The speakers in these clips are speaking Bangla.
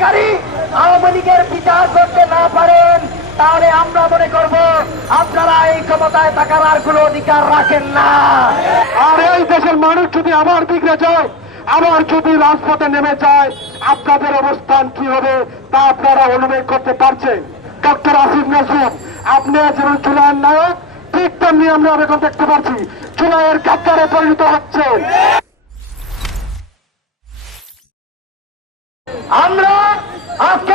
হত্যাকারী আওয়ামী লীগের বিচার করতে না পারেন তাহলে আমরা মনে করব আপনারা এই ক্ষমতায় থাকার আর কোনো অধিকার রাখেন না। আর এই দেশের মানুষ যদি আবার বিগড়ে যায় আবার যদি রাজপথে নেমে যায় আপনাদের অবস্থান কি হবে তা আপনারা অনুভব করতে পারছেন। ডক্টর আসিফ নজরুল আপনি যেমন চুলাইয়ের নায়ক ঠিক তেমনি আমরা এখন দেখতে পাচ্ছি চুলাইয়ের কাতারে পরিণত হচ্ছে। আমরা আজকে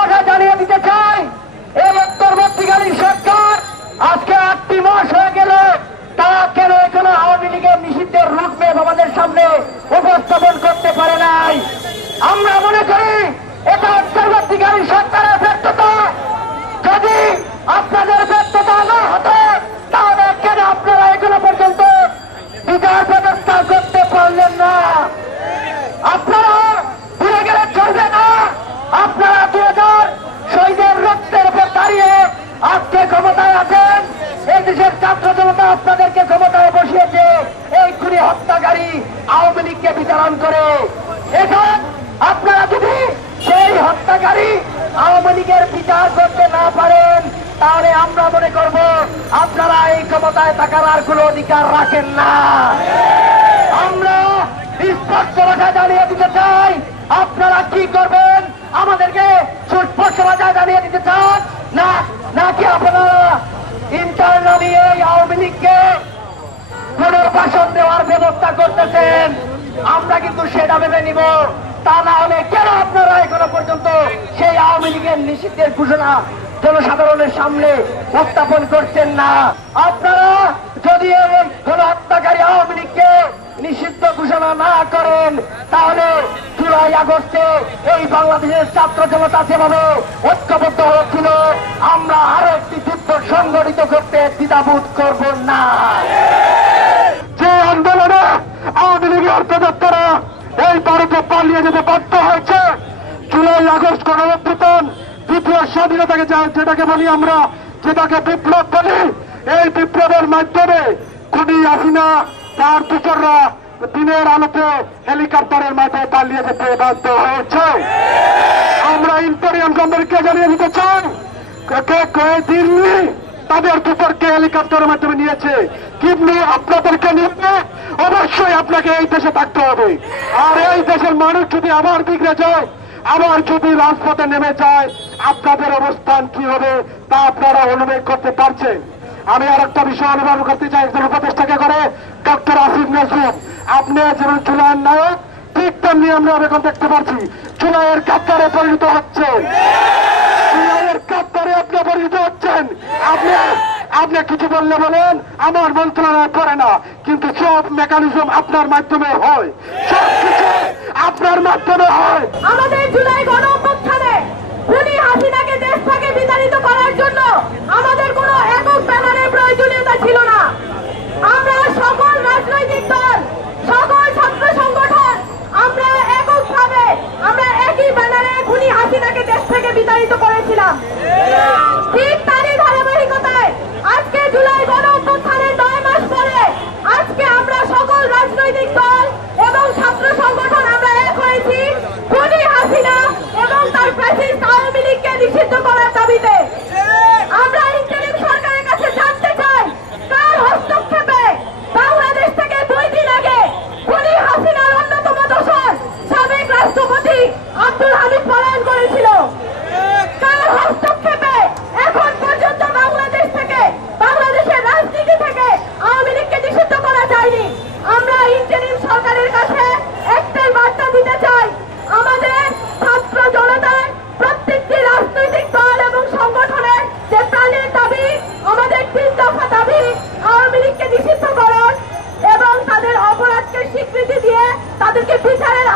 ভাষায় জানিয়ে দিতে চাই এই অন্তর্বর্তীকালীন সরকার আজকে আটটি মাস হয়ে গেল। তারা কেন এখনও আওয়ামী লীগের নিষিদ্ধের রুটম্যাপ আমাদের সামনে উপস্থাপন করতে পারে নাই? আমরা মনে করি, এটা অন্তর্বর্তীকালীন সরকারের ব্যর্থতা। যদি আপনাদের ব্যর্থতা না হতো তাহলে কেন আপনারা এখনও পর্যন্ত বিচার ব্যবস্থা করতে পারলেন না আপনারা ভুলে গেলে চলবে না আপনারা দু হাজার শহীদের রক্তের উপর দাঁড়িয়ে আজকে ক্ষমতায় আছেন এই দেশের ছাত্র জনতা আপনাদেরকে ক্ষমতায় বসিয়েছে এই খুনি হত্যাকারী লীগকে বিচারণ করে। এখন আপনারা যদি সেই হত্যাকারী আওয়ামী লীগের বিচার করতে না পারেন, তাহলে আমরা মনে করব আপনারা এই ক্ষমতায় থাকার আর কোনো অধিকার রাখেন না। আমরা স্পষ্ট ভাষায় জানিয়ে দিতে চাই, আপনারা কি করবেন? আমাদেরকে সুস্পষ্ট ভাষায় জানিয়ে দিতে চান? না নাকি আপনারা ইন্টারনালি এই আওয়ামী লীগকে পুনর্বাসন দেওয়ার ব্যবস্থা করতেছেন? আমরা কিন্তু সেটা ভেবে নিব। তা না হলে কেন আপনারা এখনও পর্যন্ত সেই আওয়ামী লীগের নিষিদ্ধের ঘোষণা জনসাধারণের সামনে উত্থাপন করছেন না? আপনারা যদি এই গণহত্যাকারী আওয়ামী লীগকে নিষিদ্ধ ঘোষণা না করেন, তাহলে জুলাই আগস্টে এই বাংলাদেশের ছাত্র জনতা যেভাবে ঐক্যবদ্ধ হয়েছিল, আমরা আরও একটি যুদ্ধ সংগঠিত করতে দ্বিধাবোধ করব না। লীগের এই ভারতে পালিয়ে যেতে বাধ্য হয়েছে। জুলাই, আগস্ট গণঅভ্যুত্থান, দ্বিতীয় স্বাধীনতাকে যেটাকে বলি আমরা, যেটাকে বিপ্লব বলি, এই বিপ্লবের মাধ্যমে খুনি আসিনা, তার দূষররা দিনের আলোতে হেলিকপ্টারের মাথায় পালিয়ে যেতে বাধ্য হয়েছে। আমরা ইন্টারিয়াম কোম্পানিকে জানিয়ে দিতে চাই দিল্লি তাদের দুপুরকে হেলিকপ্টারের মাধ্যমে নিয়েছে। কিন্তু আপনাদেরকে নিয়ে অবশ্যই আপনাকে এই দেশে থাকতে হবে। আর এই দেশের মানুষ যদি আবার বিগড়ে যায়, আবার যদি রাজপথে নেমে যায়, আপনাদের অবস্থান কি হবে তা আপনারা অনুভব করতে পারছেন। আমি আর একটা বিষয় অনুভব করতে চাই, একজন উপদেষ্টাকে করে, ডক্টর আসিফ নজরুল। আপনি যেমন চুলাইয়ের নায়ক, ঠিক তেমনি আমরা এখন দেখতে পাচ্ছি চুলাইয়ের কাতারে পরিণত হচ্ছেন চুলাইয়ের কাপ্তারে আপনি পরিচিত হচ্ছেন। আপনি আপনি কিছু বললে বলেন, আমার মন্ত্রণালয় করে না, কিন্তু সব মেকানিজম আপনার মাধ্যমে হয়। সব কিছু আপনার মাধ্যমে হয়। আমাদের জুলাই গণ স্বীকৃতি দিয়ে তাদেরকে বিচারের